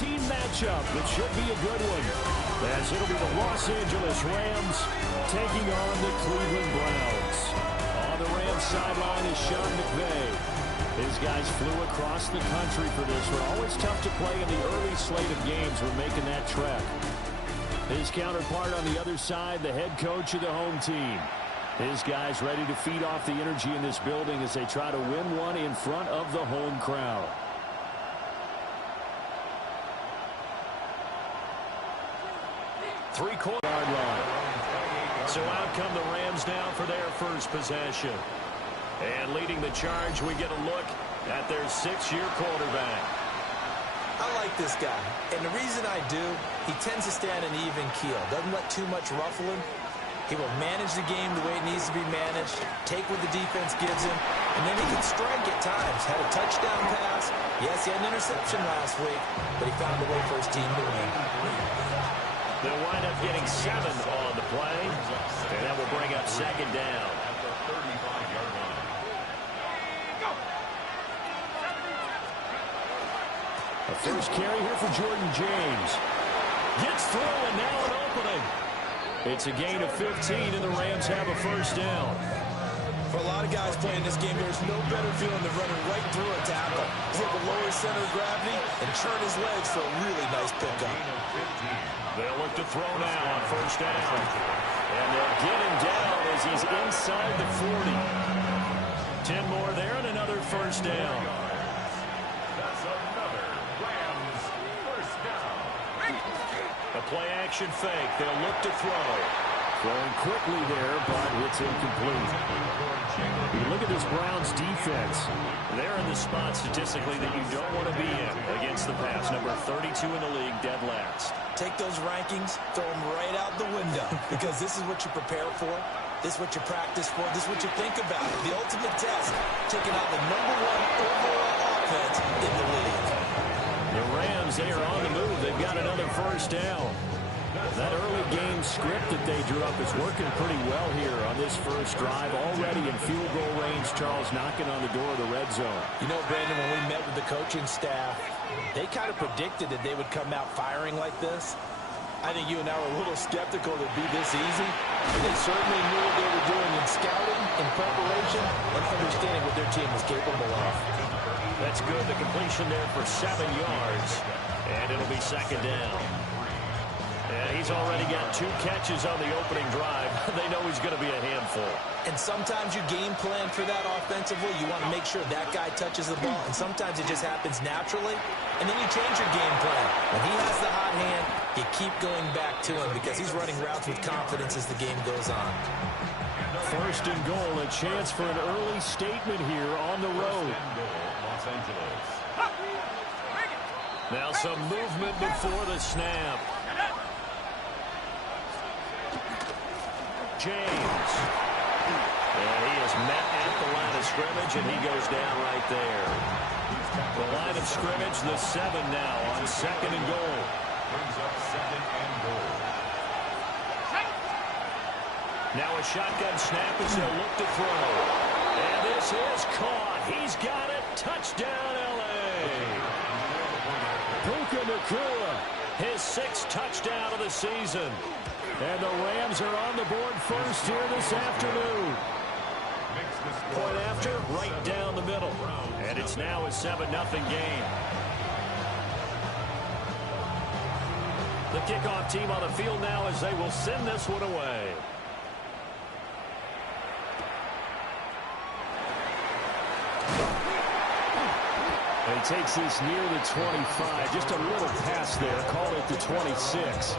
team matchup that should be a good one, as it'll be the Los Angeles Rams taking on the Cleveland Browns. On the Rams sideline is Sean McVay. His guys flew across the country for this one. Always tough to play in the early slate of games when making that trek. His counterpart on the other side, the head coach of the home team. His guys ready to feed off the energy in this building as they try to win one in front of the home crowd. Three-quarter-yard line. So out come the Rams now for their first possession. And leading the charge, we get a look at their 6-year quarterback. I like this guy, and the reason I do, he tends to stay on an even keel. Doesn't let too much ruffle him. He will manage the game the way it needs to be managed, take what the defense gives him, and then he can strike at times. Had a touchdown pass. Yes, he had an interception last week, but he found a way for his team to win. They'll wind up getting 7 on the play, and that will bring up second down. A first carry here for Jordan James. Gets through, and now an opening. It's a gain of 15, and the Rams have a first down. For a lot of guys playing this game, there's no better feeling than running right through a tackle. He's able to lower his center of gravity and churn his legs for a really nice pickup. They'll look to throw now on first down. And they'll get him down as he's inside the 40. 10 more there and another first down. A play-action fake. They'll look to throw. Throwing quickly there, but it's incomplete. You look at this Browns defense. They're in the spot statistically that you don't want to be in against the pass. Number 32 in the league, dead last. Take those rankings, throw them right out the window, because this is what you prepare for. This is what you practice for. This is what you think about. The ultimate test, taking out the #1 overall offense in the league. The Rams, they are on the move. They've got another first down. That early game script that they drew up is working pretty well here on this first drive. Already in field goal range, Charles knocking on the door of the red zone. You know, Brandon, when we met with the coaching staff, they kind of predicted that they would come out firing like this. I think you and I were a little skeptical that it'd be this easy. They certainly knew what they were doing in scouting, in preparation, and understanding what their team was capable of. That's good. The completion there for 7 yards. And it'll be second down. And he's already got 2 catches on the opening drive. They know he's going to be a handful. And sometimes you game plan for that offensively. You want to make sure that guy touches the ball. And sometimes it just happens naturally. And then you change your game plan. When he has the hot hand, you keep going back to him because he's running routes with confidence as the game goes on. First and goal, a chance for an early statement here on the road. Now some movement before the snap. James. And he is met at the line of scrimmage, and he goes down right there. The line of scrimmage, the 7 now on second and goal. Brings up second and goal. Now a shotgun snap as they'll look to throw. And this is caught. He's got it. Touchdown, L.A. Puka Nacua, his 6th touchdown of the season. And the Rams are on the board first here this afternoon. Point after, right down the middle. And it's now a 7-0 game. The kickoff team on the field now as they will send this one away. And he takes this near the 25. Just a little pass there. Call it the 26.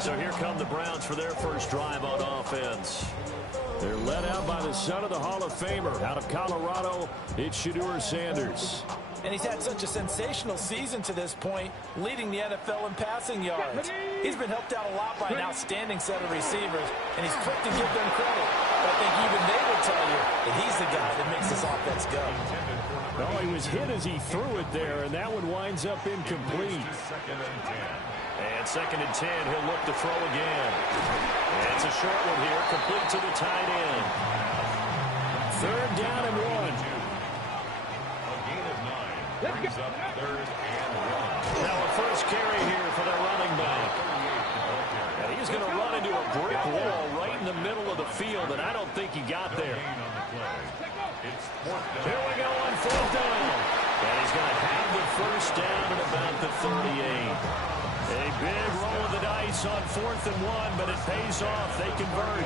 So here come the Browns for their first drive on offense. They're led out by the son of the Hall of Famer. Out of Colorado, it's Shedeur Sanders. And he's had such a sensational season to this point, leading the NFL in passing yards. He's been helped out a lot by an outstanding set of receivers, and he's quick to give them credit. But I think even they would tell you that he's the guy that makes this offense go. Well, he was hit as he threw it there, and that one winds up incomplete. And second and 10, he'll look to throw again. And it's a short one here, complete to the tight end. Third down and 1. Brings up third and 1. Now a brick wall right in the middle of the field, and I don't think he got there. Here we go on 4th down. And he's going to have the first down at about the 38. A big roll of the dice on 4th and 1, but it pays off. They convert.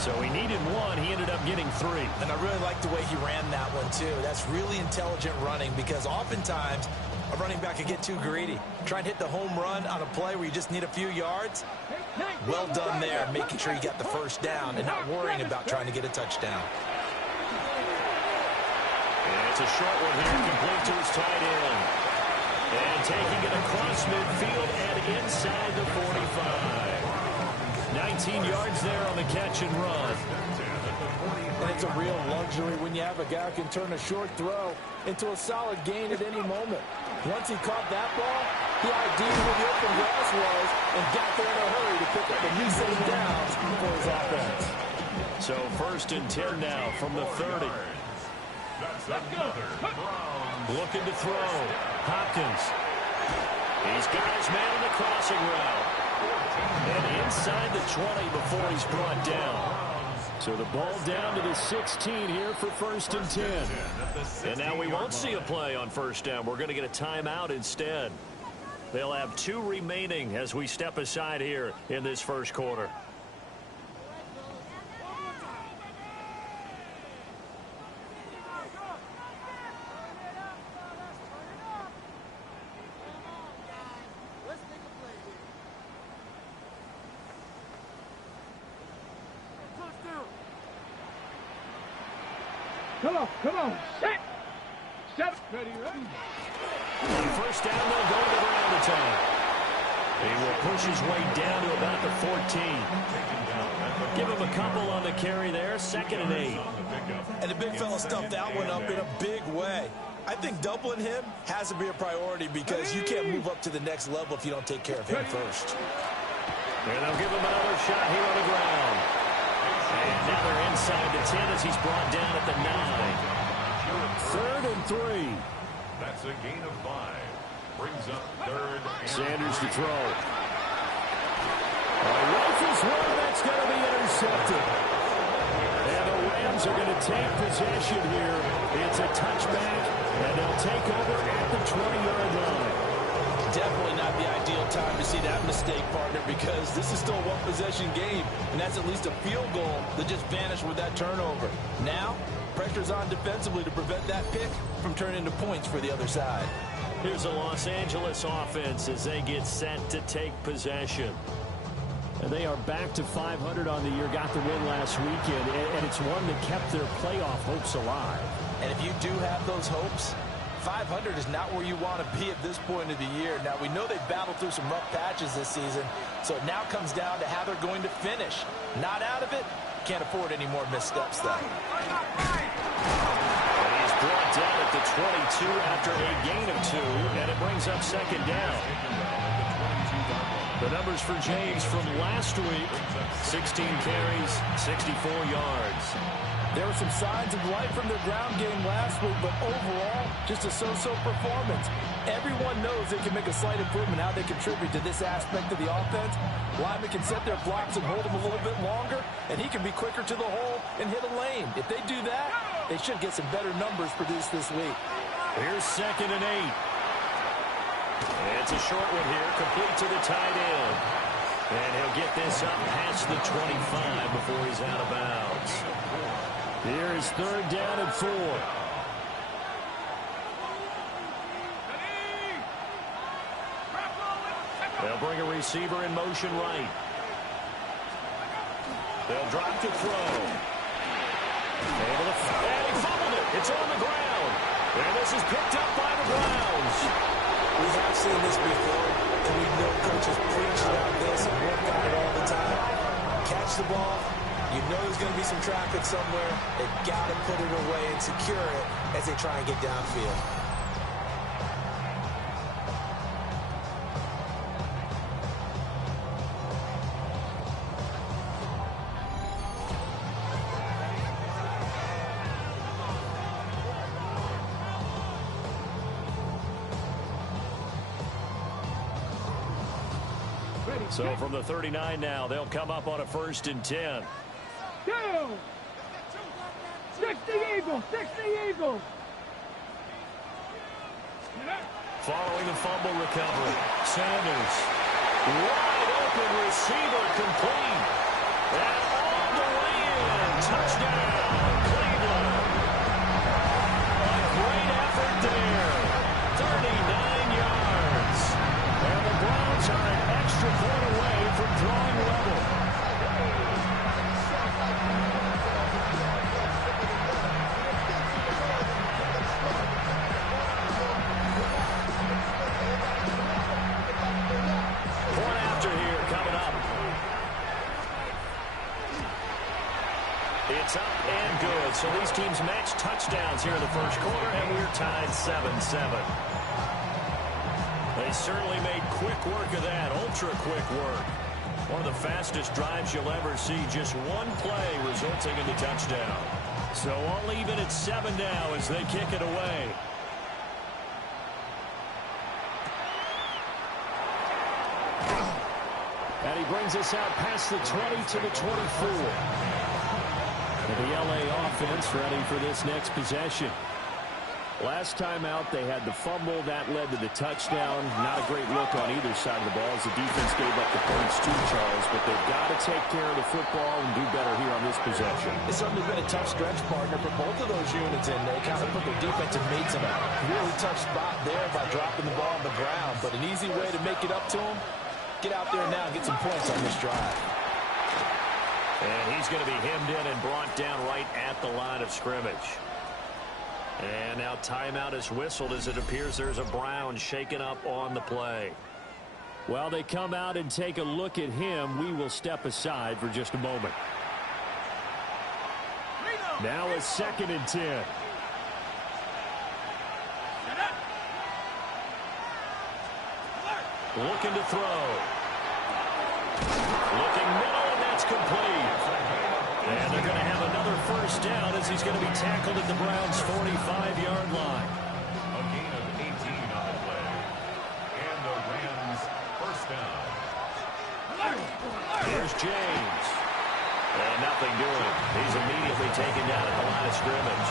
So he needed 1. He ended up getting 3. And I really like the way he ran that one, too. That's really intelligent running because oftentimes a running back can get too greedy. Try and hit the home run on a play where you just need a few yards. Well done there, making sure you got the first down and not worrying about trying to get a touchdown. And it's a short one here, complete to his tight end. And taking it across midfield and inside the 45. 19 yards there on the catch and run. And it's a real luxury when you have a guy who can turn a short throw into a solid gain at any moment. Once he caught that ball, he ID'd where the open grass was and got there in a hurry to pick up a new set of downs for his offense. So 1st and 10 now from the 30. Looking to throw. Hopkins. He's got his man in the crossing route. And inside the 20 before he's brought down. So the ball down to the 16 here for 1st and 10. And now we won't see a play on 1st down. We're going to get a timeout instead. They'll have 2 remaining as we step aside here in this 1st quarter. Come on, set. Ready. On 1st down, they'll go to the ground attack. He will push his way down to about the 14. Give him a couple on the carry there, 2nd and 8. And the big fella stuffed that one up in a big way. I think doubling him has to be a priority because you can't move up to the next level if you don't take care of him first. And they'll give him another shot here on the ground. And now they're inside the 10 as he's brought down at the 9. 3rd and 3. That's a gain of 5. Brings up 3rd. Sanders to throw. Rifles one, that's going to be intercepted. And the Rams are going to take possession here. It's a touchback, and they'll take over at the 20-yard line. Definitely not the ideal time to see that mistake, partner, because this is still a one-possession game, and that's at least a field goal that just vanished with that turnover. Now, pressure's on defensively to prevent that pick from turning into points for the other side. Here's the Los Angeles offense as they get set to take possession. And they are back to 500 on the year, got the win last weekend, and it's one that kept their playoff hopes alive. And if you do have those hopes, 500 is not where you want to be at this point of the year. Now, we know they've battled through some rough patches this season, so it now comes down to how they're going to finish. Not out of it, can't afford any more missteps, though. And he's brought down at the 22 after a gain of 2, and it brings up 2nd down. The numbers for James from last week, 16 carries, 64 yards. There were some signs of life from their ground game last week, but overall, just a so-so performance. Everyone knows they can make a slight improvement how they contribute to this aspect of the offense. Lyman can set their blocks and hold them a little bit longer, and he can be quicker to the hole and hit a lane. If they do that, they should get some better numbers produced this week. Here's 2nd and 8. It's a short one here, complete to the tight end. And he'll get this up past the 25 before he's out of bounds. Here is 3rd down and 4. They'll bring a receiver in motion right. They'll drop to throw. And he fumbled it. It's on the ground. And this is picked up by the Browns. We have seen this before, and we know coaches preach about this and work on it all the time. Catch the ball. You know there's going to be some traffic somewhere. They've got to put it away and secure it as they try and get downfield. So from the 39 now, they'll come up on a 1st and 10. 60 Eagles, 60 Eagles. Following the fumble recovery, Sanders, wide open receiver, complete. And all the way in, touchdown, Cleveland. A great effort there, 39 yards. And the Browns are an extra point away from drawing level. It's up and good. So these teams match touchdowns here in the first quarter, and we're tied 7-7. They certainly made quick work of that, ultra-quick work. One of the fastest drives you'll ever see, just one play resulting in the touchdown. So all even at 7 now as they kick it away. And he brings us out past the 20 to the 24. The LA offense ready for this next possession. Last time out, they had the fumble. That led to the touchdown. Not a great look on either side of the ball as the defense gave up the points too, Charles. But they've got to take care of the football and do better here on this possession. It's certainly been a tough stretch, partner, for both of those units, and they kind of put their defensive mates in a really tough spot there by dropping the ball on the ground. But an easy way to make it up to them, get out there now and get some points on this drive. And he's going to be hemmed in and brought down right at the line of scrimmage. And now timeout is whistled as it appears there's a Brown shaken up on the play. While they come out and take a look at him, we will step aside for just a moment. Now it's 2nd and 10. Looking to throw. Looking middle, and that's complete. And they're going to have another first down as he's going to be tackled at the Browns' 45-yard line. A gain of 18 on the play. And the Rams first down. Here's James. And nothing doing. He's immediately taken down at the line of scrimmage.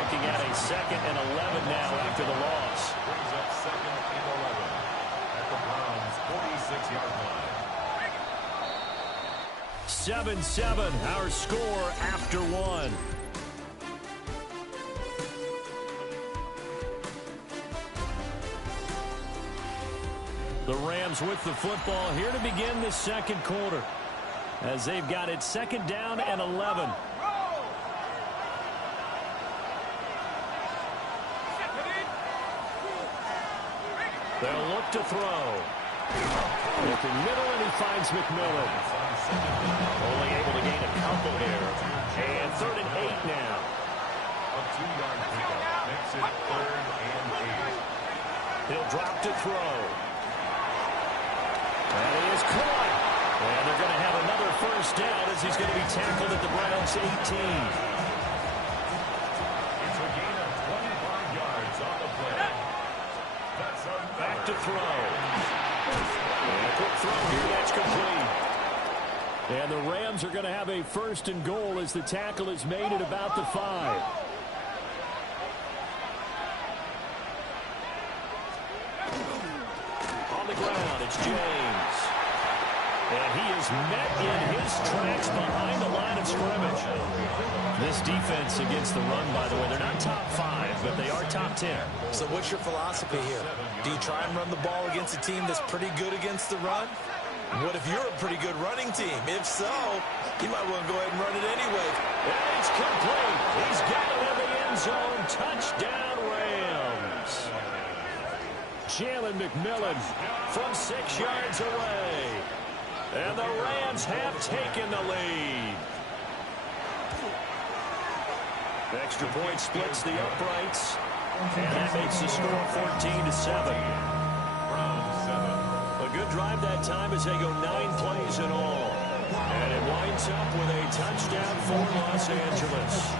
Looking at a 2nd and 11 now after the loss. Brings up 2nd and 11 at the Browns' 46-yard line. 7-7, our score after 1. The Rams with the football here to begin the second quarter as they've got it 2nd down and 11. They'll look to throw. Looking middle, and he finds McMillan. Only able to gain a couple here. And 3rd and 8 now. A 2-yard pickup makes it 3rd and 8. He'll drop to throw. And he is caught. And they're going to have another first down as he's going to be tackled at the Browns' 18. It's a gain of 25 yards on the play. That's back to throw. And a quick throw here, that's complete. And the Rams are going to have a 1st and goal as the tackle is made at about the 5. On the ground, it's James. And he is met in his tracks behind the line of scrimmage. This defense against the run, by the way, they're not top 5, but they are top 10. So what's your philosophy here? Do you try and run the ball against a team that's pretty good against the run? What if you're a pretty good running team? If so, you might want to go ahead and run it anyway. And it's complete. He's got it in the end zone. Touchdown, Rams. Jalen McMillan from 6 yards away. And the Rams have taken the lead. Extra point splits the uprights. And that makes the score 14-7. Browns 7. A good drive that time as they go 9 plays in all. And it winds up with a touchdown for Los Angeles.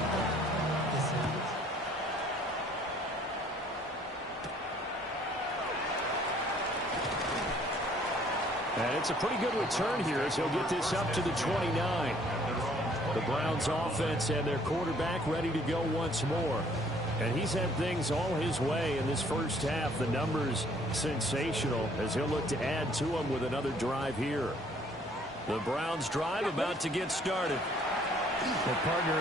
And it's a pretty good return here as he'll get this up to the 29. The Browns offense and their quarterback ready to go once more. And he's had things all his way in this first half. The numbers sensational as he'll look to add to them with another drive here. The Browns drive about to get started. The partner,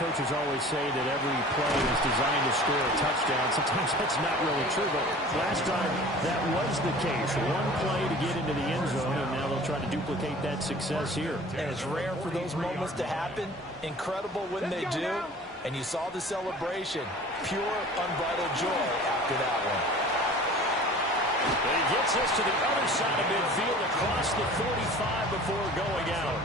coaches always say that every play is designed to score a touchdown. Sometimes that's not really true, but last time that was the case. One play to get into the end zone, and now they'll try to duplicate that success here. And it's rare for those moments to happen. Incredible when they do. And you saw the celebration. Pure, unbridled joy after that one. And he gets us to the other side of midfield across the 45 before going out.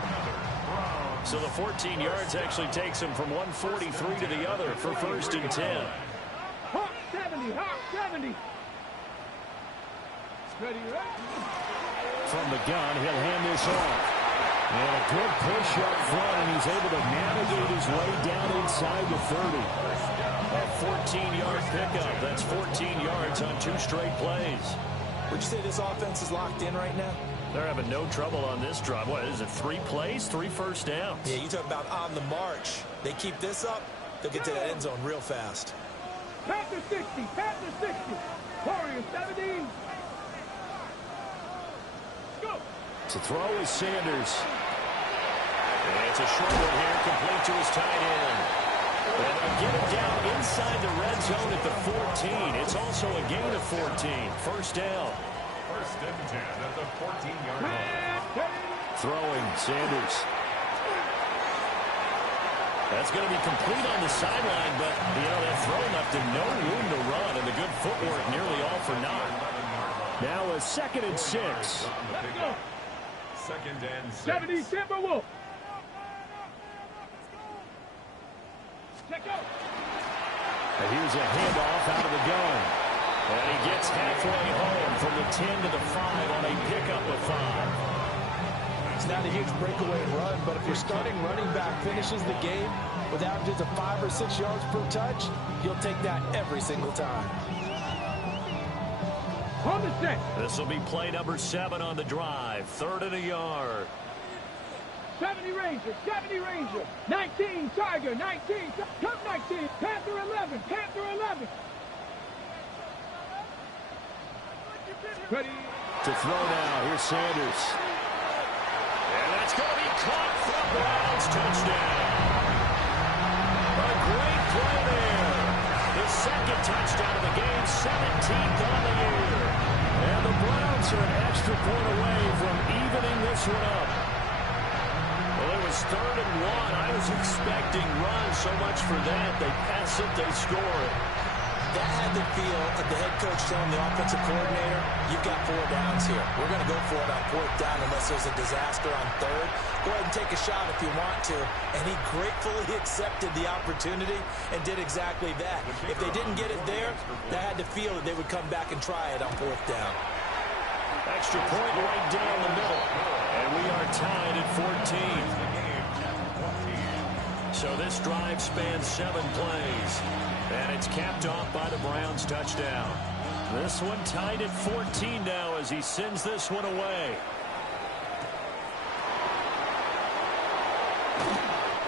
So the 14 yards actually takes him from 143 to the other for 1st and 10. Hawk 70, Hawk 70. Ready, right? From the gun, he'll hand this off. And a good push up front, and he's able to navigate his way down inside the 30. A 14-yard pickup. That's 14 yards on 2 straight plays. Would you say this offense is locked in right now? They're having no trouble on this drive. What is it, 3 plays, 3 first downs? Yeah, you talk about on the march. They keep this up, they'll get to that end zone real fast. Panther 60, Panther 60. Warrior 70. Go. To throw is Sanders. And it's a short one here, complete to his tight end. And they'll get it down inside the red zone at the 14. It's also a gain of 14. First down. 1st and 10 at the 14-yard line. Throwing, Sanders. That's going to be complete on the sideline, but, that throw left him no room to run, and the good footwork nearly all for naught. Now a 2nd and 6. 2nd and 6. 70 Timberwolf. Check out. And here's a handoff out of the gun. And he gets halfway home from the 10 to the 5 on a pickup of 5. It's not a huge breakaway run, but if your starting running back finishes the game with averages of 5 or 6 yards per touch, you'll take that every single time. On the set. This will be play number 7 on the drive. 3rd and a yard. 70 Ranger, 70 Ranger. 19 Tiger, 19. Cup 19. Panther 11, Panther 11. Ready. To throw now. Here's Sanders. And that's going to be caught for a Browns touchdown. A great play there. The 2nd touchdown of the game, 17th on the year. And the Browns are an extra point away from evening this one up. Well, it was 3rd and 1. I was expecting runs, so much for that. They pass it, they score it. That had the feel of the head coach telling the offensive coordinator, you've got 4 downs here. We're going to go for it on 4th down unless there's a disaster on 3rd. Go ahead and take a shot if you want to. And he gratefully accepted the opportunity and did exactly that. If they didn't get it there, that had the feel that they would come back and try it on 4th down. Extra point right down the middle. And we are tied at 14. So this drive spans 7 plays. And it's capped off by the Browns touchdown. This one tied at 14 now as he sends this one away.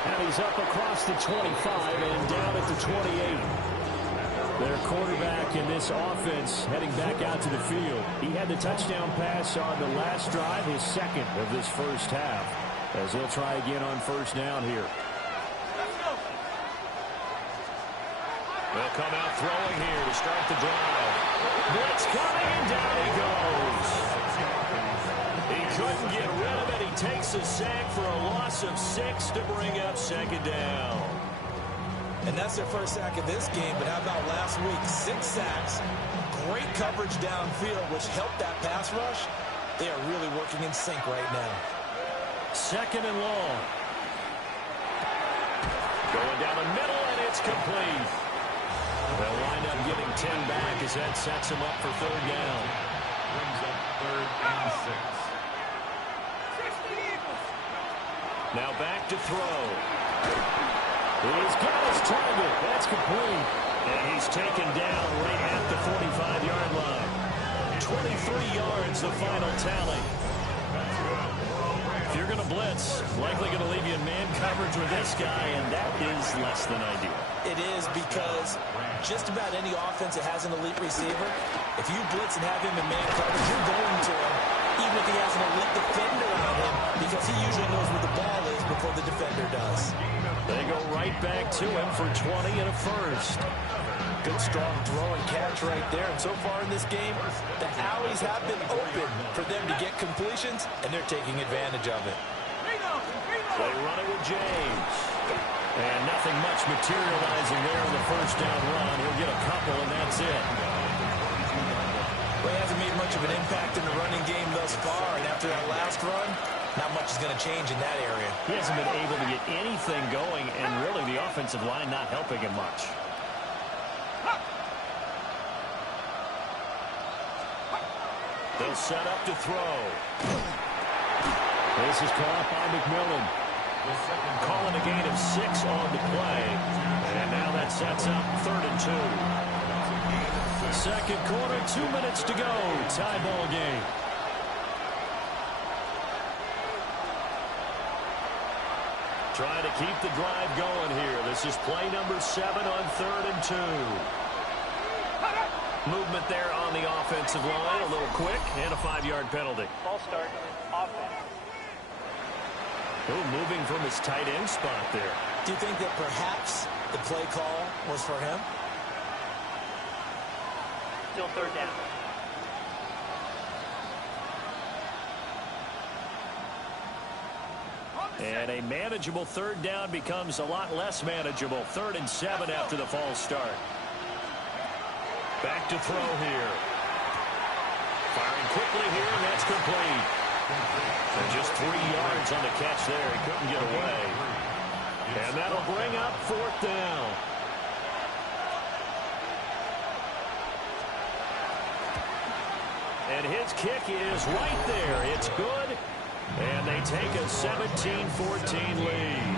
And he's up across the 25 and down at the 28. Their quarterback in this offense heading back out to the field. He had the touchdown pass on the last drive, his 2nd of this first half, as he'll try again on 1st down here. They'll come out throwing here to start the drive. Blitz coming, and down he goes. He couldn't get rid of it. He takes a sack for a loss of 6 to bring up 2nd down. And that's their first sack of this game, but how about last week? 6 sacks, great coverage downfield, which helped that pass rush. They are really working in sync right now. 2nd and long. Going down the middle, and it's complete. They'll wind up getting 10 back as that sets him up for 3rd down. Brings up 3rd and 6. Now back to throw. He's got his target. That's complete. And he's taken down right at the 45-yard line. 23 yards, the final tally. going to blitz. Likely going to leave you in man coverage with this guy, and that is less than ideal. It is, because just about any offense that has an elite receiver, if you blitz and have him in man coverage, you're going to him, even if he has an elite defender on him, because he usually knows where the ball is before the defender does. They go right back to him for 20 and a first. Good, strong throw and catch right there. And so far in this game, the alleys have been open for them to get completions, and they're taking advantage of it. They run it with James. And nothing much materializing there in the first down run. He'll get a couple, and that's it. Well, he hasn't made much of an impact in the running game thus far, and after that last run, not much is going to change in that area. He hasn't been able to get anything going, and really the offensive line not helping him much. They'll set up to throw. This is caught by McMillan. Calling a gain of 6 on the play. And now that sets up 3rd and 2. Second quarter, 2 minutes to go. Tie ball game. Trying to keep the drive going here. This is play number 7 on 3rd and 2. Movement there on the offensive line. A little quick and a 5-yard penalty. Ball start, offense. Oh, moving from his tight end spot there. Do you think that perhaps the play call was for him? Still 3rd down. And a manageable 3rd down becomes a lot less manageable. 3rd and 7 after the false start. Back to throw here. Firing quickly here, and that's complete. And just 3 yards on the catch there. He couldn't get away. And that'll bring up 4th down. And his kick is right there. It's good. And they take a 17-14 lead.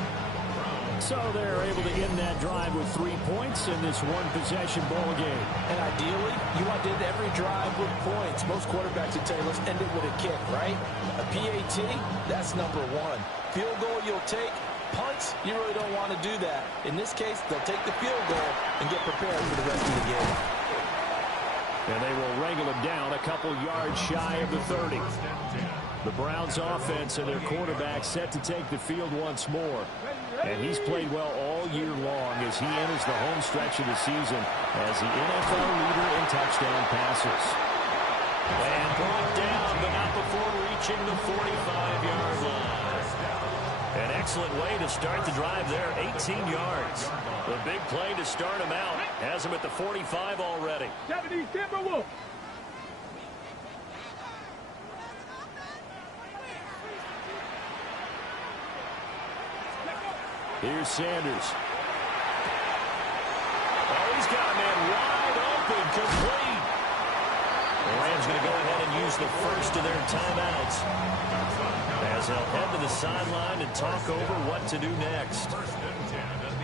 So they're able to end that drive with 3 points in this one-possession ball game. And ideally, you want to end every drive with points. Most quarterbacks would tell you, let's end it with a kick, right? A PAT, that's number 1. Field goal you'll take. Punts, you really don't want to do that. In this case, they'll take the field goal and get prepared for the rest of the game. And they will wrangle him down a couple yards shy of the 30. The Browns offense and their quarterback set to take the field once more. And he's played well all year long as he enters the home stretch of the season as the NFL leader in touchdown passes. And brought down, but not before reaching the 45-yard line. An excellent way to start the drive there, 18 yards. The big play to start him out has him at the 45 already. 70 Timberwolves. Here's Sanders. Oh, he's got a man wide open, complete. The Rams going to go ahead and use the first of their timeouts as they'll head to the sideline and talk over what to do next.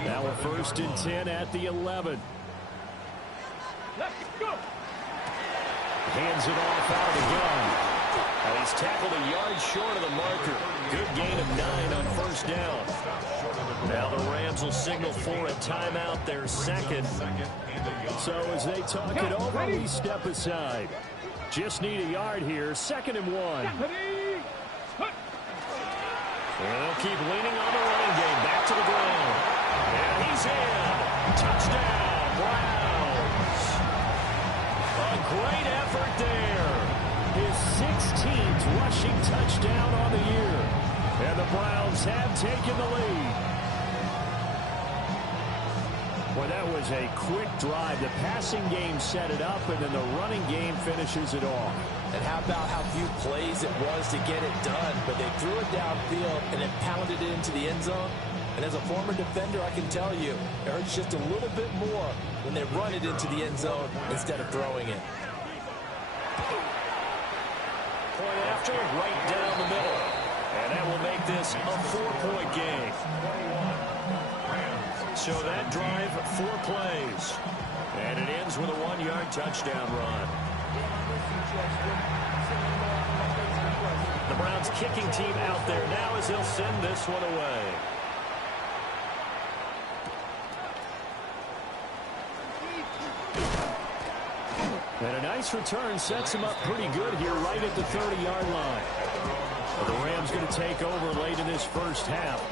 Now a 1st and 10 at the 11. Let's go. Hands it off out of the gun. And he's tackled a yard short of the marker. Good gain of 9 on 1st down. Now the Rams will signal for a timeout, their 2nd. So as they talk it over, we step aside. Just need a yard here, 2nd and 1. And they'll keep leaning on the running game, back to the ground. And he's in. Touchdown, Browns. A great effort there. His 16th rushing touchdown on the year. And the Browns have taken the lead. Well, that was a quick drive. The passing game set it up, and then the running game finishes it off. And how about how few plays it was to get it done? But they threw it downfield and then pounded it into the end zone. And as a former defender, I can tell you, it hurts just a little bit more when they run it into the end zone instead of throwing it. Point after, right down the middle. And that will make this a 4-point game. So that drive, 4 plays. And it ends with a 1-yard touchdown run. The Browns Browns kicking team out there now as he'll send this one away. And a nice return sets him up pretty good here right at the 30-yard line. Well, the Rams going to take over late in this first half.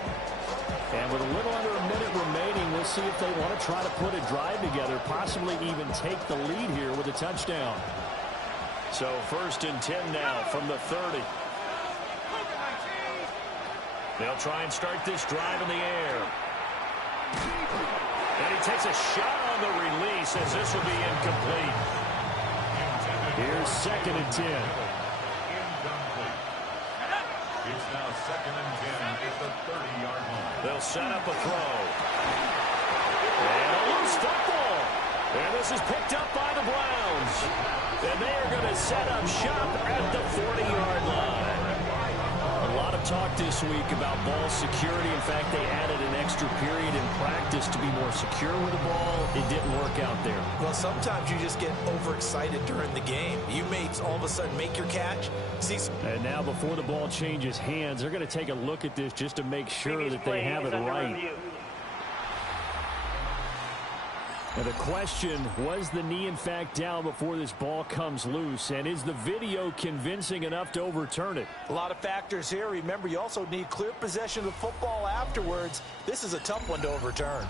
And with a little under a minute remaining, we'll see if they want to try to put a drive together, possibly even take the lead here with a touchdown. So 1st and 10 now from the 30. They'll try and start this drive in the air. And he takes a shot on the release as this will be incomplete. Here's 2nd and 10. Incomplete. It's now 2nd and 10 at the 30-yard line. They'll set up a throw. And a loose football. And this is picked up by the Browns. And they are going to set up shop at the 40-yard line. A lot of talk this week about ball security. In fact, they added an extra period in practice to be more secure with the ball. It didn't work out there. Well, sometimes you just get overexcited during the game. You may all of a sudden make your catch. And now before the ball changes hands, they're going to take a look at this just to make sure that they have it right. And the question, was the knee in fact down before this ball comes loose? And is the video convincing enough to overturn it? A lot of factors here. Remember, you also need clear possession of the football afterwards. This is a tough one to overturn.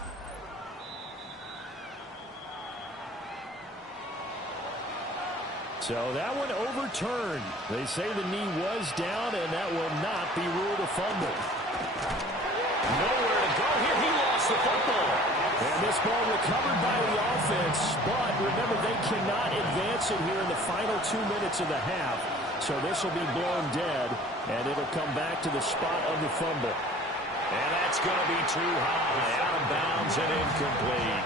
So that one overturned. They say the knee was down, and that will not be ruled a fumble. Nowhere to go here. He lost the football. And this ball recovered by the offense, but remember, they cannot advance it here in the final 2 minutes of the half. So this will be blown dead, and it'll come back to the spot of the fumble. And that's going to be too high, out of bounds and incomplete.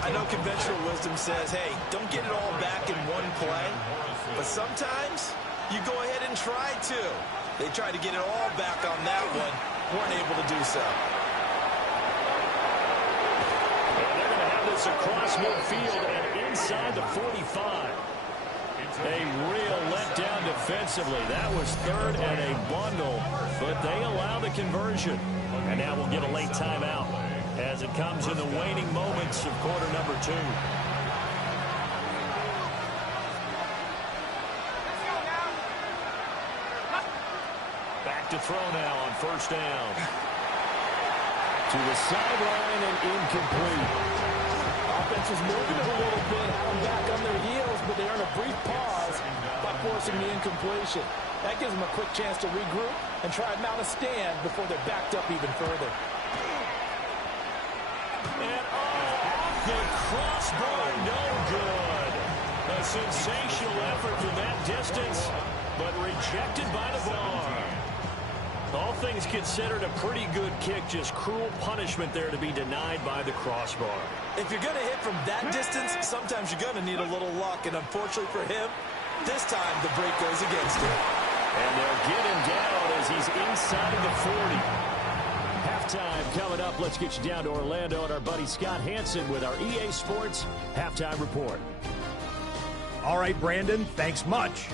I know conventional wisdom says, hey, don't get it all back in one play. But sometimes you go ahead and try to. They tried to get it all back on that one. Weren't able to do so. Across midfield and inside the 45. A real letdown defensively. That was 3rd and a bundle, but they allow the conversion. And now we'll get a late timeout as it comes in the waning moments of quarter number 2. Back to throw now on 1st down. To the sideline and incomplete. Offense is moving a little bit, had them back on their heels, but they earn a brief pause by forcing the incompletion. That gives them a quick chance to regroup and try and mount a stand before they're backed up even further. And off the crossbar, no good. A sensational effort from that distance, but rejected by the bar. All things considered, a pretty good kick, just cruel punishment there to be denied by the crossbar. If you're going to hit from that distance, sometimes you're going to need a little luck. And unfortunately for him, this time the break goes against him. And they'll get him down as he's inside the 40. Halftime coming up. Let's get you down to Orlando and our buddy Scott Hansen with our EA Sports Halftime Report. All right, Brandon, thanks much.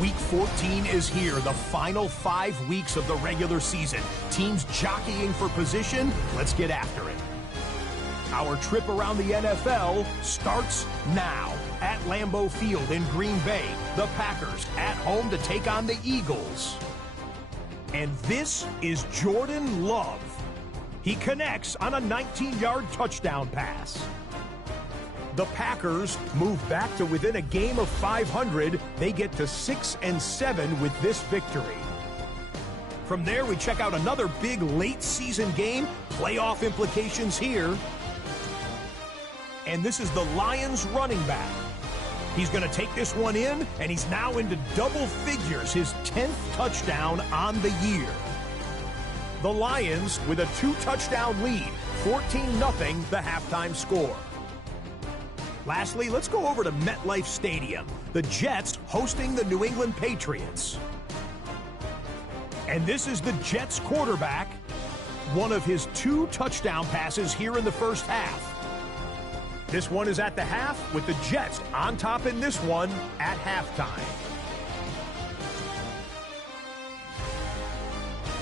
Week 14 is here, the final 5 weeks of the regular season. Teams jockeying for position. Let's get after it. Our trip around the NFL starts now. At Lambeau Field in Green Bay, the Packers at home to take on the Eagles. And this is Jordan Love. He connects on a 19-yard touchdown pass. The Packers move back to within a game of 500. They get to 6-7 with this victory. From there, we check out another big late-season game. Playoff implications here. And this is the Lions running back. He's going to take this one in, and he's now into double figures, his 10th touchdown on the year. The Lions with a 2-touchdown lead, 14-0 the halftime score. Lastly, let's go over to MetLife Stadium. The Jets hosting the New England Patriots. And this is the Jets quarterback, one of his 2 touchdown passes here in the first half. This one is at the half with the Jets on top in this one at halftime.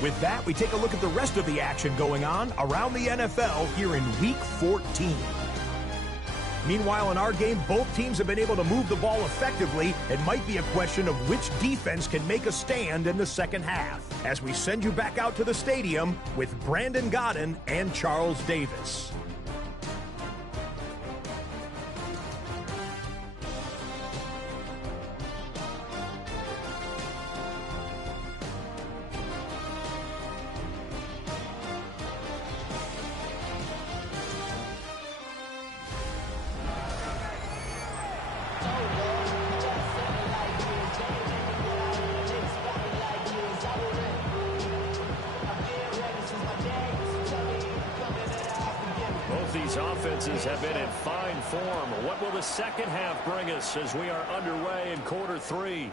With that, we take a look at the rest of the action going on around the NFL here in Week 14. Meanwhile, in our game, both teams have been able to move the ball effectively. It might be a question of which defense can make a stand in the second half. As we send you back out to the stadium with Brandon Godden and Charles Davis. These offenses have been in fine form. What will the second half bring us as we are underway in quarter three?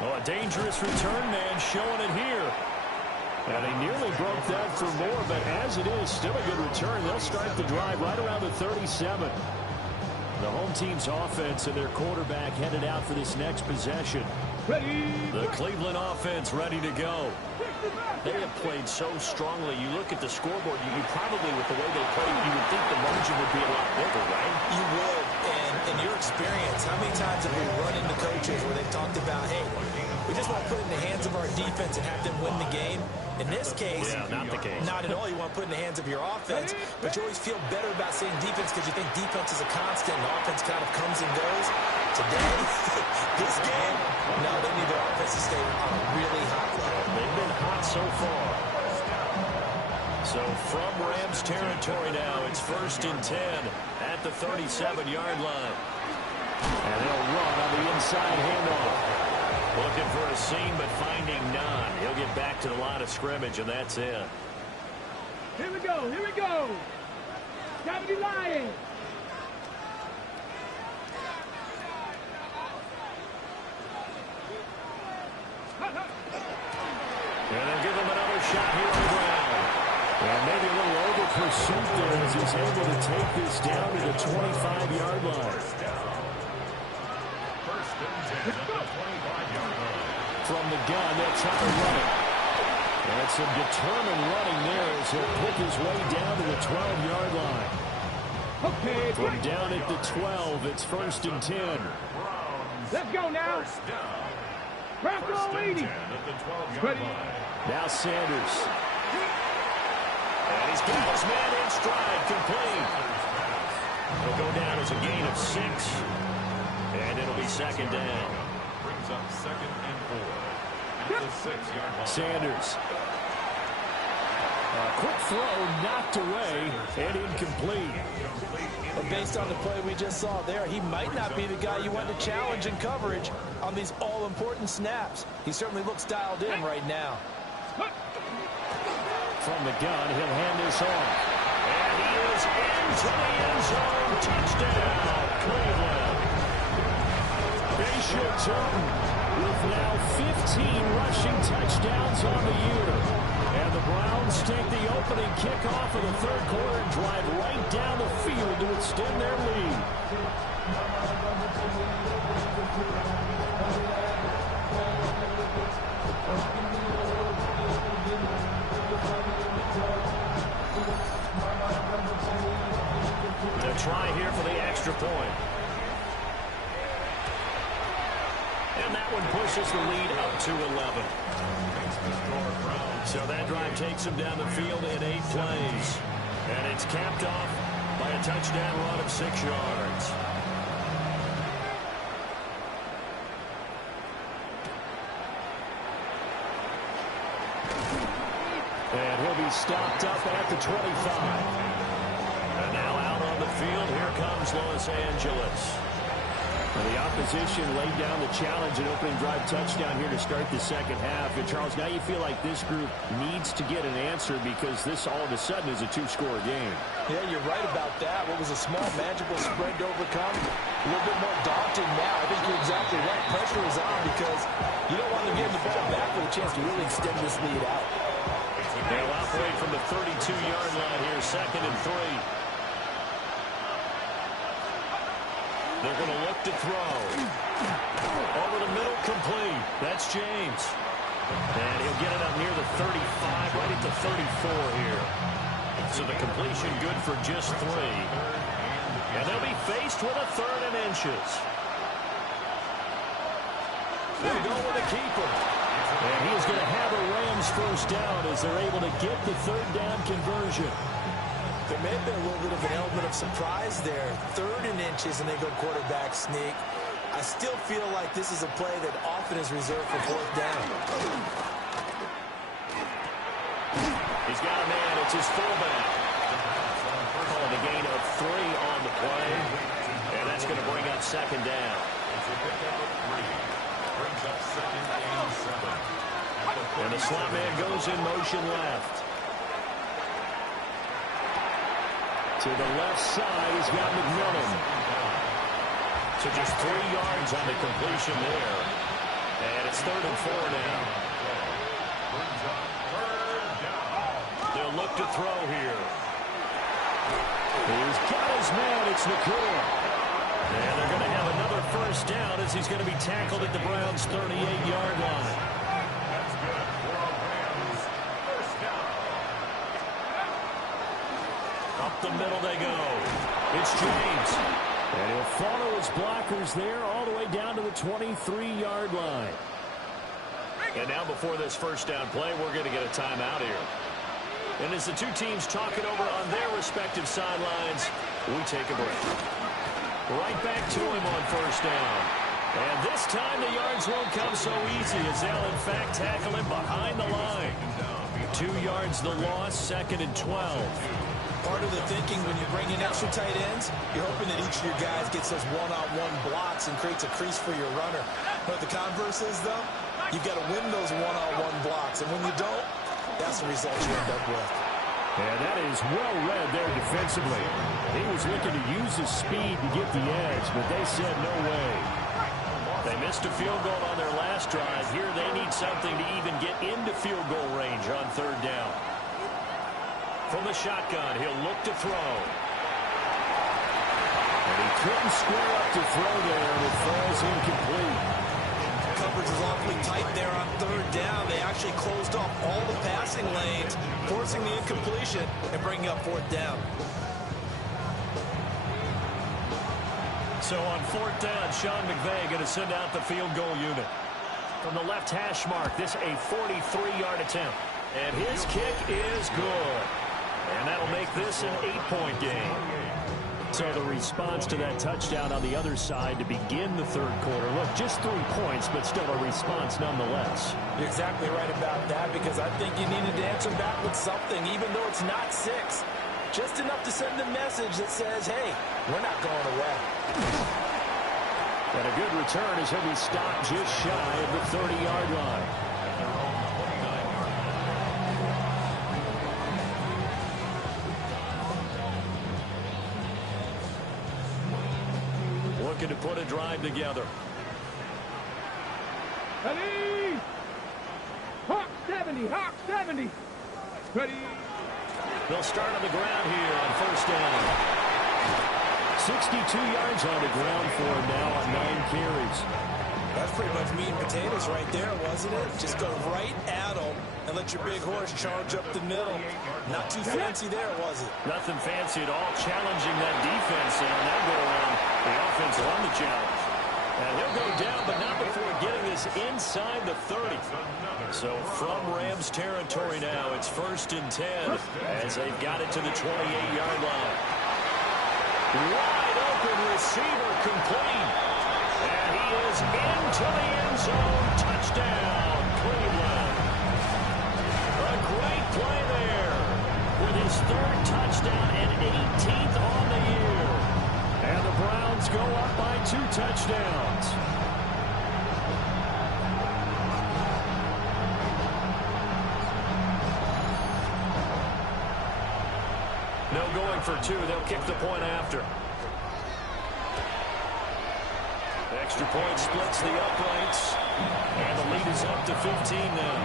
Oh, a dangerous return man showing it here. And he nearly broke that for more, but as it is, still a good return. They'll start the drive right around the 37. The home team's offense and their quarterback headed out for this next possession. Ready. The Cleveland offense ready to go. They have played so strongly. You look at the scoreboard, you probably, with the way they played, you would think the margin would be a lot bigger, right? You would. And in your experience, how many times have we run into coaches where they've talked about, hey, we just want to put it in the hands of our defense and have them win the game? In this case, not the case. Not at all. You want to put it in the hands of your offense, but you always feel better about saying defense because you think defense is a constant and offense kind of comes and goes. Today, this game, no, they need their offense to stay on a really hot level. They've been hot so far. So from Rams territory now, it's 1st and 10 at the 37-yard line. And they'll run on the inside handoff. Looking for a seam, but finding none. He'll get back to the line of scrimmage, and that's it. Here we go. Here we go. 70 Lions. And they'll give him another shot here on the ground. And maybe a little over pursuit there as he's able to take this down to the 25-yard line. From the gun, they'll try to run it. And some determined running there as he'll pick his way down to the 12-yard line. Okay, From down at the 12, it's 1st and 10. let's go now. Bronco 80. Ready. Now Sanders. And he's got his man in stride, complete. It'll go down as a gain of 6. And it'll be 2nd down. Brings up 2nd and 4. At the 6-yard line. Sanders. A quick throw knocked away and incomplete. But based on the play we just saw there, he might not be the guy you want to challenge in coverage on these all-important snaps. He certainly looks dialed in right now. From the gun, he'll hand this off. And he is into the end zone. Touchdown, Cleveland. Bayshaw Jordan with now 15 rushing touchdowns on the year. And the Browns take the opening kickoff of the 3rd quarter and drive right down the field to extend their lead. A try here for the extra point. And that one pushes the lead up to 11. So that drive takes him down the field in 8 plays. And it's capped off by a touchdown run of 6 yards. And he'll be stopped up at the 25. And now out on the field, here comes Los Angeles. And the opposition laid down the challenge and opening drive touchdown here to start the second half. And, Charles, now you feel like this group needs to get an answer because this all of a sudden is a 2-score game. Yeah, you're right about that. What was a small, manageable spread to overcome, a little bit more daunting now. I think you're exactly right. Pressure is on because you don't want to get the ball back with a chance to really extend this lead out. They'll operate from the 32-yard line here, 2nd and 3. They're going to look to throw. Over the middle, complete. That's James. And he'll get it up near the 35, right at the 34 here. So the completion good for just 3. And they'll be faced with a 3rd and inches. They'll go with a keeper. And he's going to have a Rams first down as they're able to get the 3rd down conversion. There may have been a little bit of an element of surprise there. 3rd and inches, and they go quarterback sneak. I still feel like this is a play that often is reserved for 4th down. He's got a man. It's his fullback. Calling a gain of 3 on the play. And that's going to bring up 2nd down. And the slot man goes in motion left. To the left side, he's got McMillan. So just 3 yards on the completion there. And it's 3rd and 4 now. They'll look to throw here. He's got his man. It's Nakua. And they're going to have another first down as he's going to be tackled at the Browns' 38-yard line. That's good for a Rams first down. Up the middle they go. It's James. And he'll follow his blockers there all the way down to the 23-yard line. And now before this first down play, we're going to get a timeout here. And as the two teams talk it over on their respective sidelines, we take a break. Right back to him on first down. And this time the yards won't come so easy as they'll in fact tackle him behind the line. 2 yards the loss, 2nd and 12. Part of the thinking when you bring in extra tight ends, you're hoping that each of your guys gets those one-on-one blocks and creates a crease for your runner. But the converse is, though, you've got to win those one-on-one blocks. And when you don't, that's the result you end up with. And that is well read there defensively. He was looking to use his speed to get the edge, but they said no way. They missed a field goal on their last drive. Here they need something to even get into field goal range on 3rd down. From the shotgun, he'll look to throw. And he couldn't square up to throw there, and it falls incomplete. Coverage was awfully tight there on 3rd down. They actually closed off all the passing lanes, forcing the incompletion and bringing up 4th down. So on 4th down, Sean McVay going to send out the field goal unit. From the left hash mark, this a 43-yard attempt. And his kick is good. And that'll make this an 8-point game. So the response to that touchdown on the other side to begin the 3rd quarter. Look, just 3 points, but still a response nonetheless. You're exactly right about that, because I think you needed to answer back with something, even though it's not 6. Just enough to send a message that says, hey, we're not going away. And a good return as he'll be stopped just shy of the 30-yard line. Looking to put a drive together. Ready? Hawk 70, Hawk 70. Ready? They'll start on the ground here on first down. 62 yards on the ground for him now on 9 carries. That's pretty much meat and potatoes right there, wasn't it? Just go right at them and let your big horse charge up the middle. Not too fancy there, was it? Nothing fancy at all, challenging that defense. And on that go-around, the offense won the challenge. And he'll go down, but not before getting this inside the 30. So from Rams territory now, it's 1st and 10 as they've got it to the 28-yard line. Wide open receiver complete. And he is into the end zone. Touchdown, Cleveland. A great play there with his 3rd touchdown and 18th on the year. And the Browns go up by 2 touchdowns. No going for 2. They'll kick the point after. Extra point splits the uprights. And the lead is up to 15 now.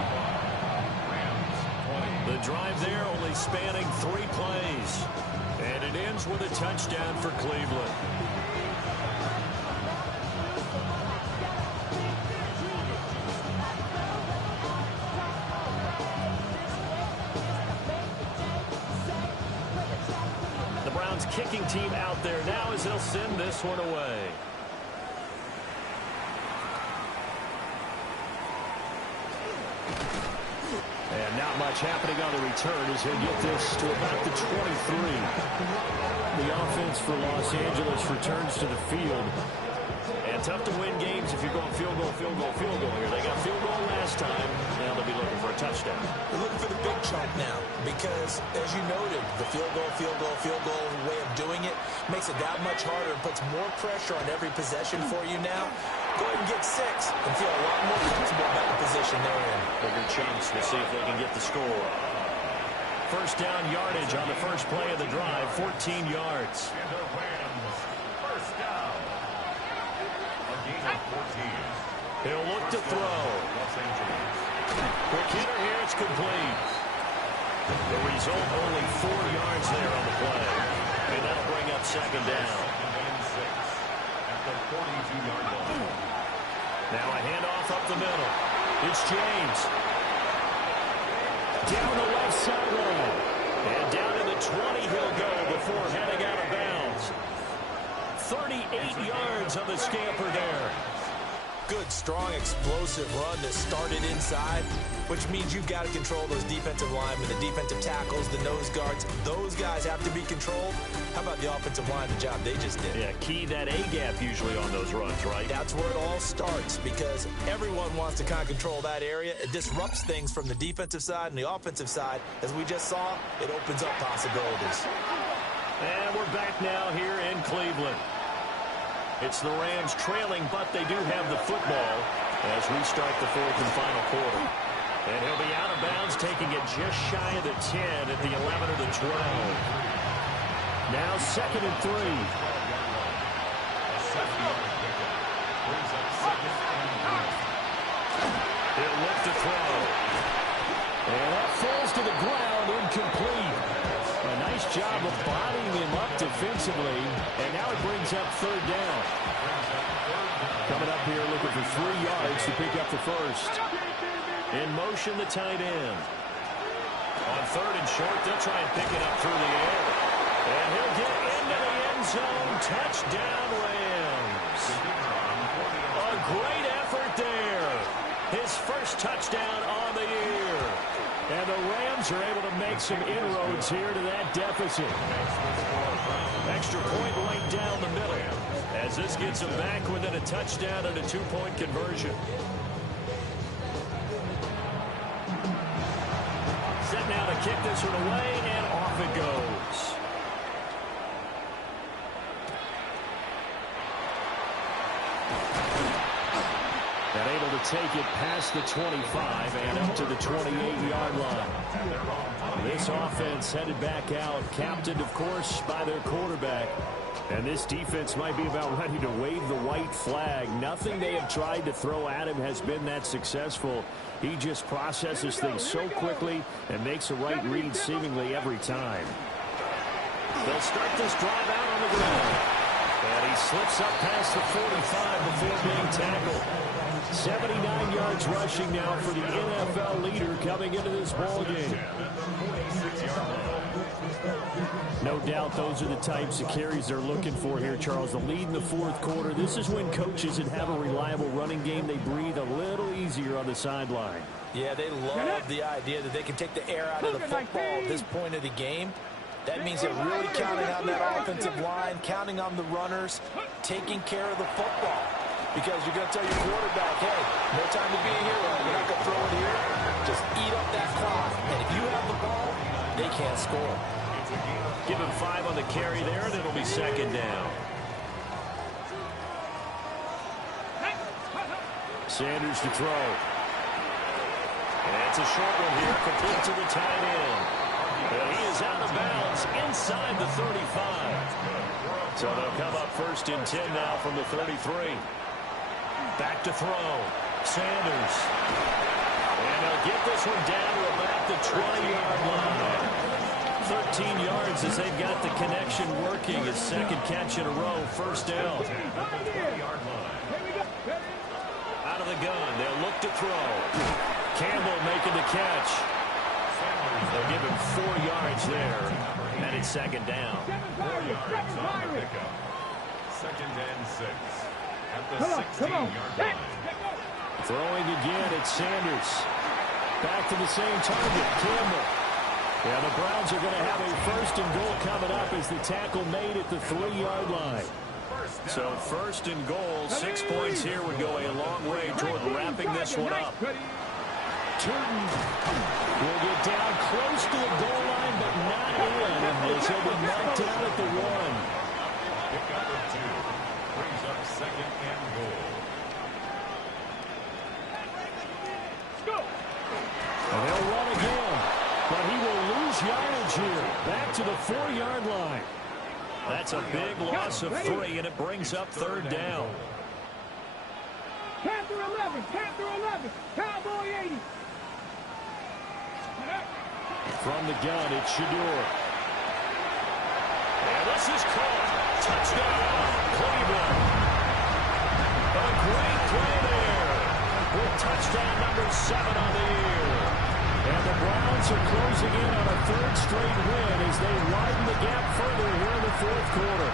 The drive there only spanning 3 plays. And it ends with a touchdown for Cleveland. best kicking team out there now as they'll send this one away. And not much happening on the return as he'll get this to about the 23. The offense for Los Angeles returns to the field. And tough to win games if you're going field goal, field goal, field goal here. They got field goal last time. Now they'll be looking for a touchdown. They're looking for the big chunk now because, as you noted, the field goal way of doing it makes it that much harder and puts more pressure on every possession for you now. Go ahead and get 6 and feel a lot more comfortable about the position they're in. Bigger chunks. We'll see if they can get the score. First down yardage on the first play of the drive, 14 yards. And the Rams, first down. A gain of 14. He'll look to throw. Los Angeles. Quick hitter here, it's complete. The result, only 4 yards there on the play. And that'll bring up second down. Second and 6 at the 42-yard line. Now a handoff up the middle. It's James. Down the left sideline. And down to the 20 he'll go before heading out of bounds. 38 yards on the scamper there. Good, strong, explosive run that started inside, which means you've got to control those defensive linemen, the defensive tackles, the nose guards. Those guys have to be controlled. How about the offensive line, the job they just did? Yeah, key that A-gap usually on those runs, right? That's where it all starts because everyone wants to kind of control that area. It disrupts things from the defensive side and the offensive side. As we just saw, it opens up possibilities. And we're back now here in Cleveland. It's the Rams trailing, but they do have the football as we start the fourth and final quarter. And he'll be out of bounds, taking it just shy of the 10 at the 11 or the 12. Now second and 3. He'll look to throw. And that falls to the ground, incomplete. A nice job of bodying him up defensively, and now it brings up third down. Coming up here looking for 3 yards to pick up the first. In motion, the tight end. On third and short, they'll try and pick it up through the air. And he'll get into the end zone. Touchdown, Rams. A great effort there. His first touchdown on the year. And the Rams are able to make some inroads here to that deficit. Extra point right down the middle as this gets them back within a touchdown and a 2-point conversion. Set now to kick this one away, and off it goes. And able to take it past the 25 and up to the 28-yard line. This offense headed back out, captained, of course, by their quarterback. And this defense might be about ready to wave the white flag. Nothing they have tried to throw at him has been that successful. He just processes things so quickly and makes a right read seemingly every time. They'll start this drive out on the ground. And he slips up past the 45 before being tackled. 79 yards rushing now for the NFL leader coming into this ballgame. No doubt those are the types of carries they're looking for here, Charles. The lead in the fourth quarter. This is when coaches that have a reliable running game, they breathe a little easier on the sideline. Yeah, they love the idea that they can take the air out of the football at this point of the game. That means they're really counting on that offensive line, counting on the runners, taking care of the football. Because you're going to tell your quarterback, hey, no time to be a hero. We're not going to throw it here. Just eat up that clock. And if you have the ball, they can't score. Give him 5 on the carry there, and it'll be second down. Sanders to throw. And it's a short one here, complete to the tight end. And he is out of bounds inside the 35. So they'll come up first and 10 now from the 33. Back to throw. Sanders. And they'll get this one down to about the 20-yard line. 13 yards as they've got the connection working. His second catch in a row. First down. Out of the gun. They'll look to throw. Campbell making the catch. They'll give him 4 yards there, and it's second down. 4 yards on the pickup. Second and 6 at the 16-yard line. Throwing again, it's Sanders. Back to the same target, Campbell. Yeah, the Browns are going to have a first and goal coming up as the tackle made at the 3-yard line. So first and goal, 6 points here would go a long way toward wrapping this one up. Turton will get down close to the goal line, but not in, as he'll be knocked down at the 1. Pickup of 2 brings up second and goal. And they'll run again, but he will lose yardage here. Back to the 4-yard line. That's a big loss of 3, and it brings up third down. Panther 11, Panther 11, Cowboy 80. From the gun, it's Shador. And this is caught. Touchdown, Cleveland. A great play there with touchdown number 7 on the year. And the Browns are closing in on a 3rd straight win as they widen the gap further here in the 4th quarter.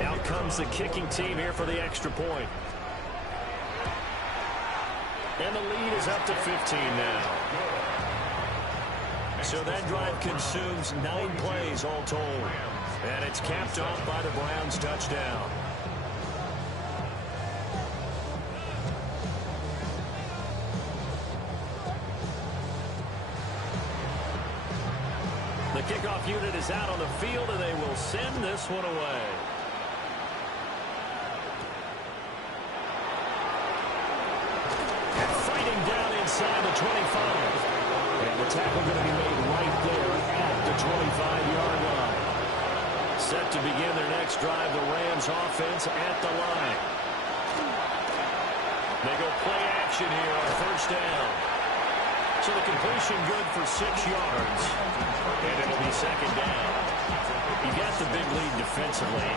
Now comes the kicking team here for the extra point. And the lead is up to 15 now. So that drive consumes 9 plays all told. And it's capped off by the Browns' touchdown. The kickoff unit is out on the field, and they will send this one away. Down inside the 25. And the tackle going to be made right there at the 25-yard line. Set to begin their next drive, the Rams offense at the line. They go play action here on first down. So the completion good for 6 yards. And it'll be second down. You got the big lead defensively.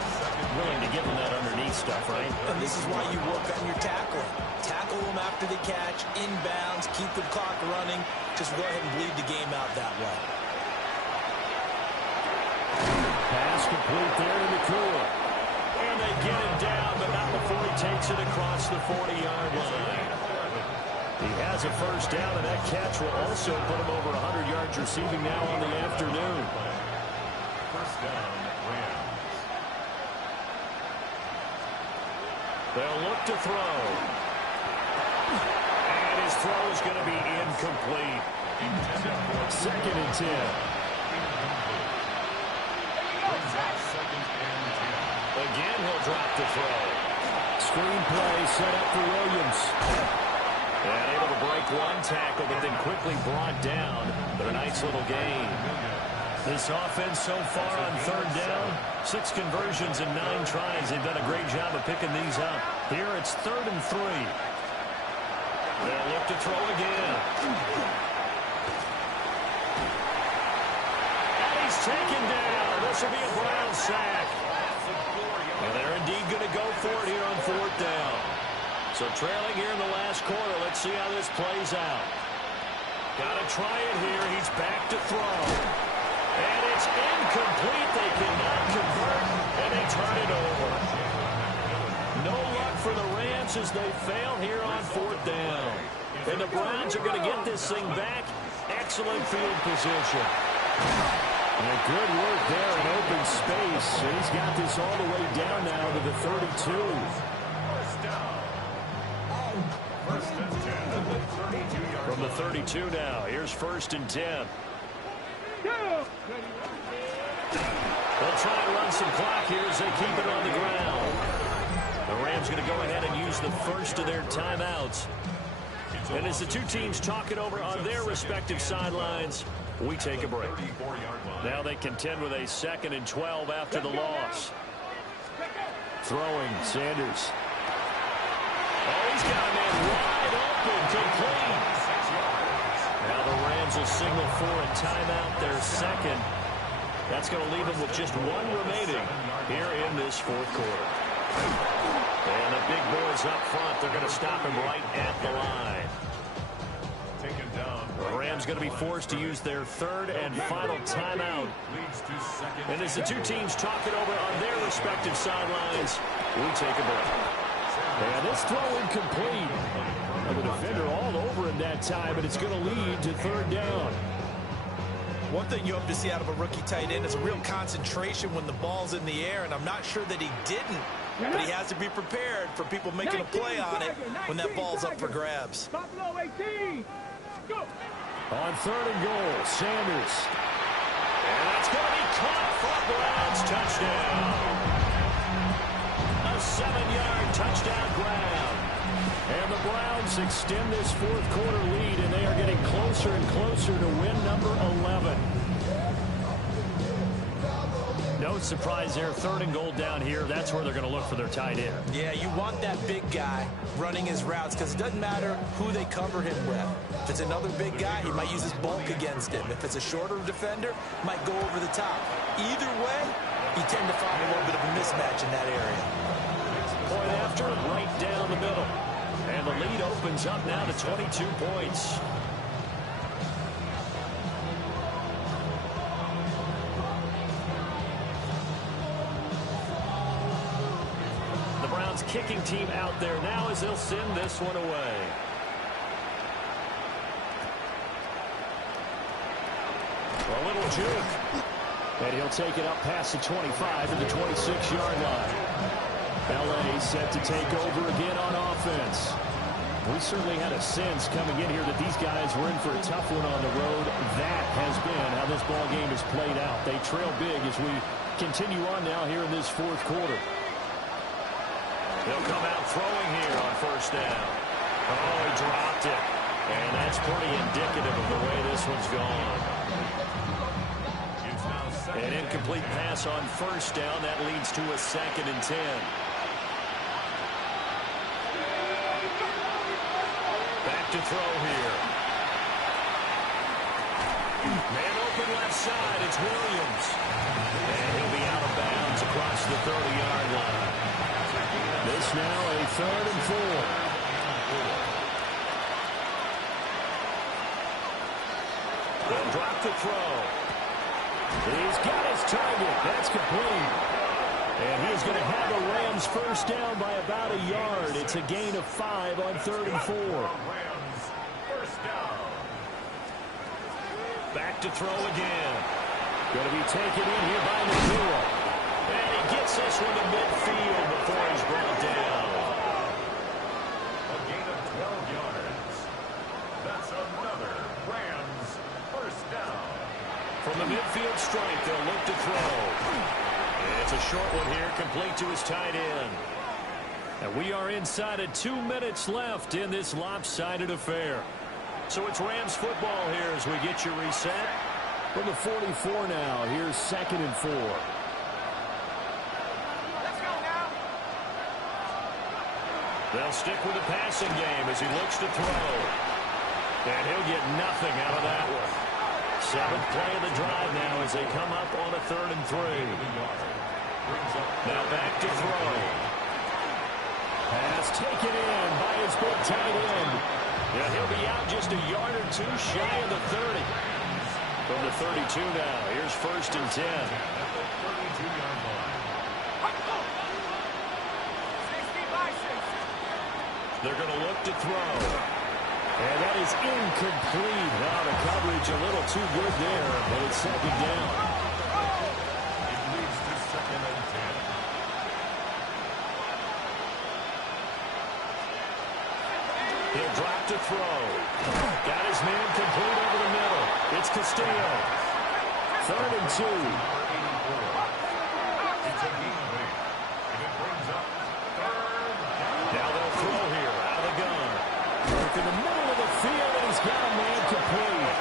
Willing to give them that underneath stuff, right? And this is why you work on your tackling. Tackle them after the catch, inbounds, keep the clock running. Just go ahead and bleed the game out that way. Pass complete there to Nakua. And they get it down, but not before he takes it across the 40-yard line. He has a first down, and that catch will also put him over 100 yards receiving now on the afternoon. First down, Rams. They'll look to throw. And his throw is going to be incomplete. Second and 10. Again, he'll drop the throw. Screen play set up for Williams. And able to break one tackle, but then quickly brought down. But a nice little gain. This offense so far on third down, 6 conversions and 9 tries. They've done a great job of picking these up. Here it's 3rd and 3. They'll look to throw again. And he's taken down. This will be a Brown sack. And they're indeed going to go for it here on 4th down. So trailing here in the last quarter. Let's see how this plays out. Got to try it here. He's back to throw. And it's incomplete. They cannot convert, and they turn it over. No luck for the Rams as they fail here on 4th down. And the Browns are going to get this thing back. Excellent field position. And good work there in open space. And he's got this all the way down now to the 32. From the 32 now. Here's 1st and 10. They'll try and run some clock here as they keep it on the ground. The Rams going to go ahead and use the first of their timeouts. And as the two teams talk it over on their respective sidelines, we take a break. Now they contend with a 2nd and 12 after the loss. Throwing, Sanders. Oh, he's got a man wide open, complete. Now the Rams Browns will signal for a timeout, their second. That's going to leave them with just one remaining here in this fourth quarter. And the big boys up front, they're going to stop him right at the line. The Rams going to be forced to use their third and final timeout. And as the two teams talk it over on their respective sidelines, we take a break. And this throw incomplete. The defender all over him that time, but it's going to lead to third down. One thing you hope to see out of a rookie tight end is a real concentration when the ball's in the air, and I'm not sure that he didn't, but he has to be prepared for people making a play on it when that ball's up for grabs. Buffalo 18. Go. On third and goal, Sanders. And that's going to be caught for Browns touchdown. A 7-yard touchdown grab. And the Browns extend this fourth quarter lead, and they are getting closer and closer to win number 11. No surprise there, third and goal down here. That's where they're going to look for their tight end. Yeah, you want that big guy running his routes because it doesn't matter who they cover him with. If it's another big guy, he might use his bulk against him. If it's a shorter defender, might go over the top. Either way, you tend to find a little bit of a mismatch in that area. Point after, right down the middle. And the lead opens up now to 22 points. The Browns kicking team out there now as they'll send this one away. A little juke. And he'll take it up past the 25 to the 26-yard line. L.A. set to take over again on offense. We certainly had a sense coming in here that these guys were in for a tough one on the road. That has been how this ball game has played out. They trail big as we continue on now here in this fourth quarter. They'll come out throwing here on first down. Oh, he dropped it. And that's pretty indicative of the way this one's gone. An incomplete pass on first down. That leads to a 2nd and 10. Back to throw here. Man open left side. It's Williams. And he'll be out of bounds across the 30-yard line. This now a 3rd and 4. They'll drop the throw. He's got his target. That's complete. And he's going to have the Rams first down by about a yard. It's a gain of 5 on 3rd and 4. Back to throw again. Going to be taken in here by Nakua. And he gets this one to midfield before he's brought down. A gain of 12 yards. That's another Rams first down. From the midfield stripe, they'll look to throw. It's a short one here, complete to his tight end. And we are inside of 2 minutes left in this lopsided affair. So it's Rams football here as we get you reset. From the 44 now, here's 2nd and 4. They'll stick with the passing game as he looks to throw. And he'll get nothing out of that one. 7th play of the drive now as they come up on a 3rd and 3. Now back to throw. Pass taken in by his big tight end. Yeah, he'll be out just a yard or two shy of the 30. From the 32 now, here's 1st and 10. They're going to look to throw. And that is incomplete. Now the coverage a little too good there, but it's 2nd down. It leads to 2nd and 10. He'll drop to throw. Got his man complete over the middle. It's Castillo. 3rd and 2. It's a gain of 8. And it brings up 3rd down. Now they'll throw here out of the gun. Work in the middle of the field, and he's got a man complete.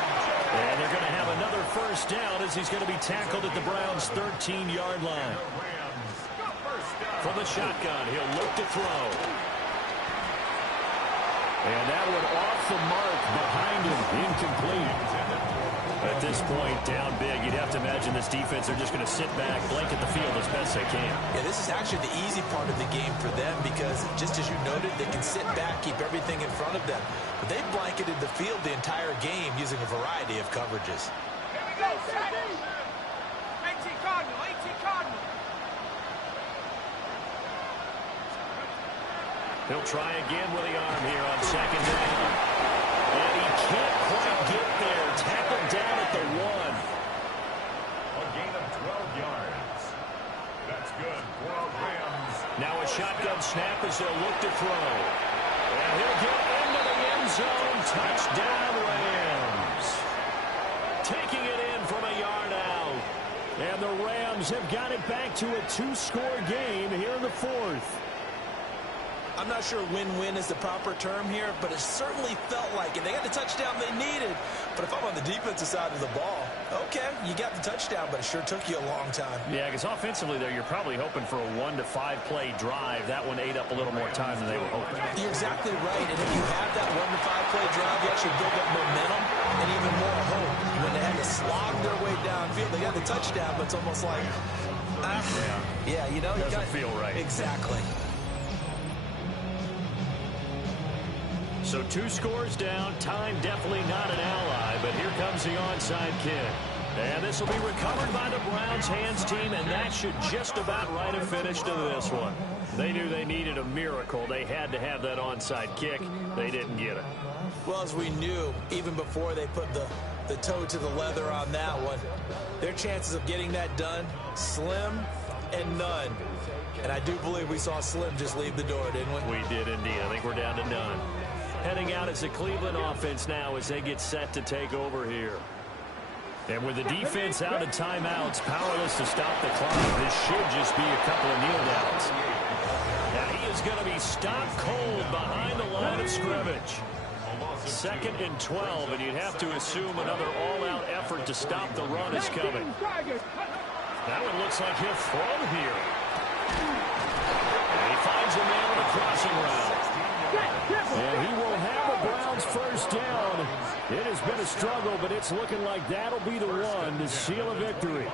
And they're going to have another first down as he's going to be tackled at the Browns' 13-yard line. From the shotgun, he'll look to throw. And that one off the mark behind him. Incomplete. At this point, down big, you'd have to imagine this defense are just going to sit back, blanket the field as best they can. Yeah, this is actually the easy part of the game for them because, just as you noted, they can sit back, keep everything in front of them. But they've blanketed the field the entire game using a variety of coverages. Here we go, 18 Cardinal, 18 Cardinal. He'll try again with the arm here on second down. And he can't quite get there. Tackled down at the 1. A gain of 12 yards. That's good for Rams. Now a shotgun snap as they'll look to throw. And he'll get into the end zone. Touchdown, Rams. Taking it in from a yard out. And the Rams have got it back to a 2-score game here in the 4th. I'm not sure win-win is the proper term here, but it certainly felt like it. They got the touchdown they needed. But if I'm on the defensive side of the ball, okay, you got the touchdown, but it sure took you a long time. Yeah, because offensively there, you're probably hoping for a 1 to 5 play drive. That one ate up a little more time than they were hoping. You're exactly right. And if you have that 1 to 5 play drive, you actually build up momentum and even more hope. When they had to slog their way downfield, they got the touchdown, but it's almost like, yeah, you know, doesn't feel right. Exactly. So 2 scores down. Time definitely not an ally, but here comes the onside kick. And this will be recovered by the Browns hands team, and that should just about write a finish to this one. They knew they needed a miracle. They had to have that onside kick. They didn't get it. Well, as we knew, even before they put the toe to the leather on that one, their chances of getting that done, slim and none. And I do believe we saw Slim just leave the door, didn't we? We did indeed. I think we're down to none. Heading out as the Cleveland offense now as they get set to take over here. And with the defense out of timeouts, powerless to stop the clock, this should just be a couple of kneel downs. Now he is going to be stopped cold behind the line of scrimmage. 2nd and 12, and you'd have to assume another all-out effort to stop the run is coming. That one looks like he'll throw here. And he finds a man on the crossing route. And he will have a Browns first down. It has been a struggle, but it's looking like that'll be the one to seal a victory.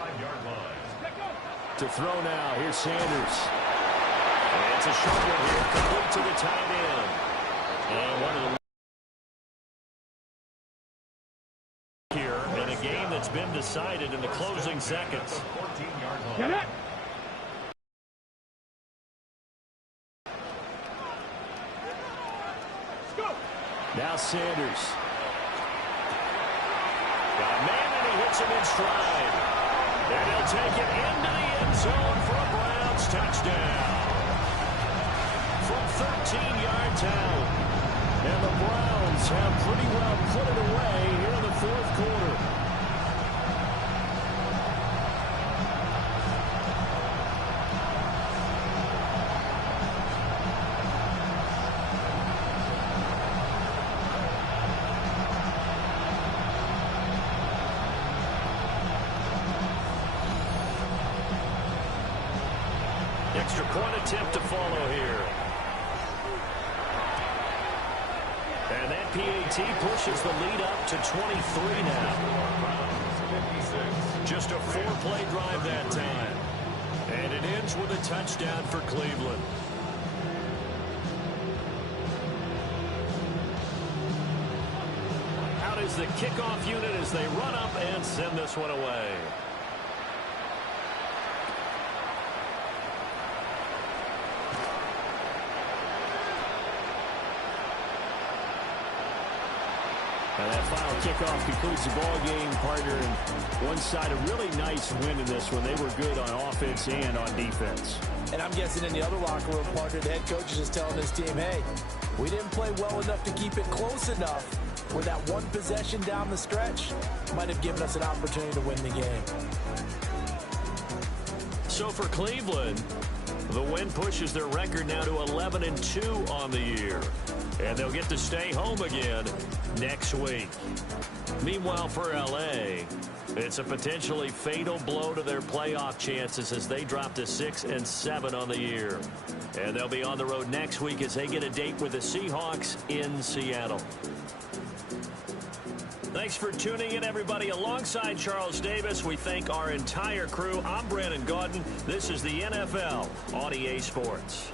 To throw now, here's Sanders. And it's a short one here, complete to the tight end. And one of the here in a game that's been decided in the closing seconds. Get it! Now Sanders. Got a man, and he hits him in stride. And he'll take it into the end zone for a Browns touchdown. From 13 yards out. And the Browns have pretty well put it away here in the 4th quarter. Extra point attempt to follow here. And that PAT pushes the lead up to 23 now. Just a 4-play drive that time. And it ends with a touchdown for Cleveland. Out is the kickoff unit as they run up and send this one away. And that final kickoff concludes the ball game, partner. And one side, a really nice win in this one. They were good on offense and on defense. And I'm guessing in the other locker room, partner, the head coach is just telling his team, hey, we didn't play well enough to keep it close enough where that one possession down the stretch might have given us an opportunity to win the game. So for Cleveland, The win pushes their record now to 11-2 on the year. And they'll get to stay home again next week. Meanwhile, for L.A., it's a potentially fatal blow to their playoff chances as they drop to 6-7 on the year. And they'll be on the road next week as they get a date with the Seahawks in Seattle. Thanks for tuning in, everybody. Alongside Charles Davis, we thank our entire crew. I'm Brandon Gaudin. This is the NFL on EA Sports.